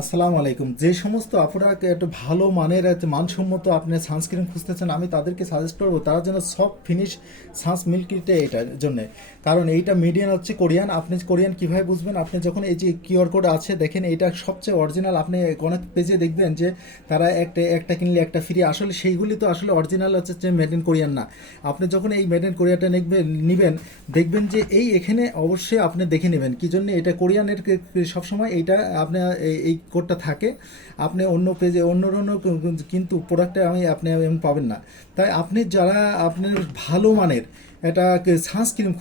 আসসালামু আলাইকুম। যে সমস্ত আপনারা একটু ভালো মানের মানসম্মত আপনি সানস্ক্রিন খুঁজতেছেন, আমি তাদেরকে সাজেস্ট করবো তারা যেন সফট ফিনিশ সানস মিল্কিটা এটার জন্য। কারণ এইটা মিডিয়ান হচ্ছে কোরিয়ান। আপনি কোরিয়ান কিভাবে বুঝবেন? আপনি যখন এই যে কিউআর কোড আছে দেখেন, এইটা সবচেয়ে অরিজিনাল। আপনি অনেক পেজে দেখবেন যে তারা একটা একটা কিনলে একটা ফ্রি, আসলে সেইগুলি তো আসলে অরিজিনাল হচ্ছে যে মেড ইন কোরিয়ান না। আপনি যখন এই মেড ইন কোরিয়াটা নিবেন, দেখবেন যে এই এখানে অবশ্যই আপনি দেখে নেবেন কি জন্য এটা কোরিয়ানের। সবসময় এইটা আপনার এই কোডটা থাকে। আপনি অন্য পেজে অন্য অন্য কিন্তু প্রোডাক্টে আপনি এমন পাবেন না। তাই আপনি যারা আপনার ভালো মানের এটা সানস্ক্রিন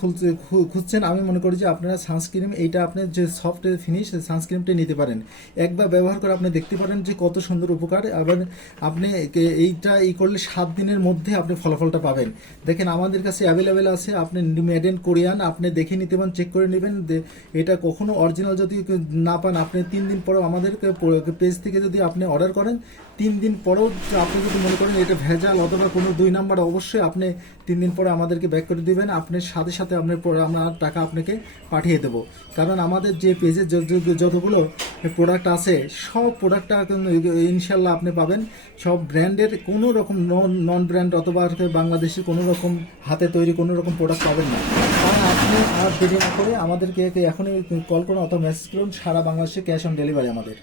খুঁজছেন, আমি মনে করি যে আপনারা সানস্ক্রিন এইটা আপনার যে সফট ফিনিশ সানস্ক্রিনটা নিতে পারেন। একবার ব্যবহার করে আপনি দেখতে পারেন যে কত সুন্দর উপকার। আবার আপনি এইটা করলে 7 দিনের মধ্যে আপনি ফলাফলটা পাবেন। দেখেন আমাদের কাছে অ্যাভেলেবেল আছে, আপনি মেড ইন কোরিয়ান আপনি দেখে নিতে পারেন, চেক করে নেবেন। এটা কখনো অরিজিনাল যদি না পান, আপনি 3 দিন পরেও আমাদের পেজ থেকে যদি আপনি অর্ডার করেন, 3 দিন পরেও আপনি যদি মনে করেন এটা ভেজাল অথবা কোনো 2 নাম্বার, অবশ্যই আপনি 3 দিন পরে আমাদেরকে ব্যাক করে দিবেন। আপনার সাথে সাথে আপনার পরে আমরা টাকা আপনাকে পাঠিয়ে দেবো। কারণ আমাদের যে পেজে যতগুলো প্রোডাক্ট আছে সব প্রোডাক্টটা ইনশাল্লাহ আপনি পাবেন সব ব্র্যান্ডের, কোনো রকম নন ব্র্যান্ড অথবা বাংলাদেশি কোনো রকম হাতে তৈরি কোনো রকম প্রোডাক্ট পাবেন না। কারণ আপনি আর দেরি না করে আমাদেরকে এখনই কল করুন অথবা মেসেজ করুন। সারা বাংলাদেশে ক্যাশ অন ডেলিভারি আমাদের।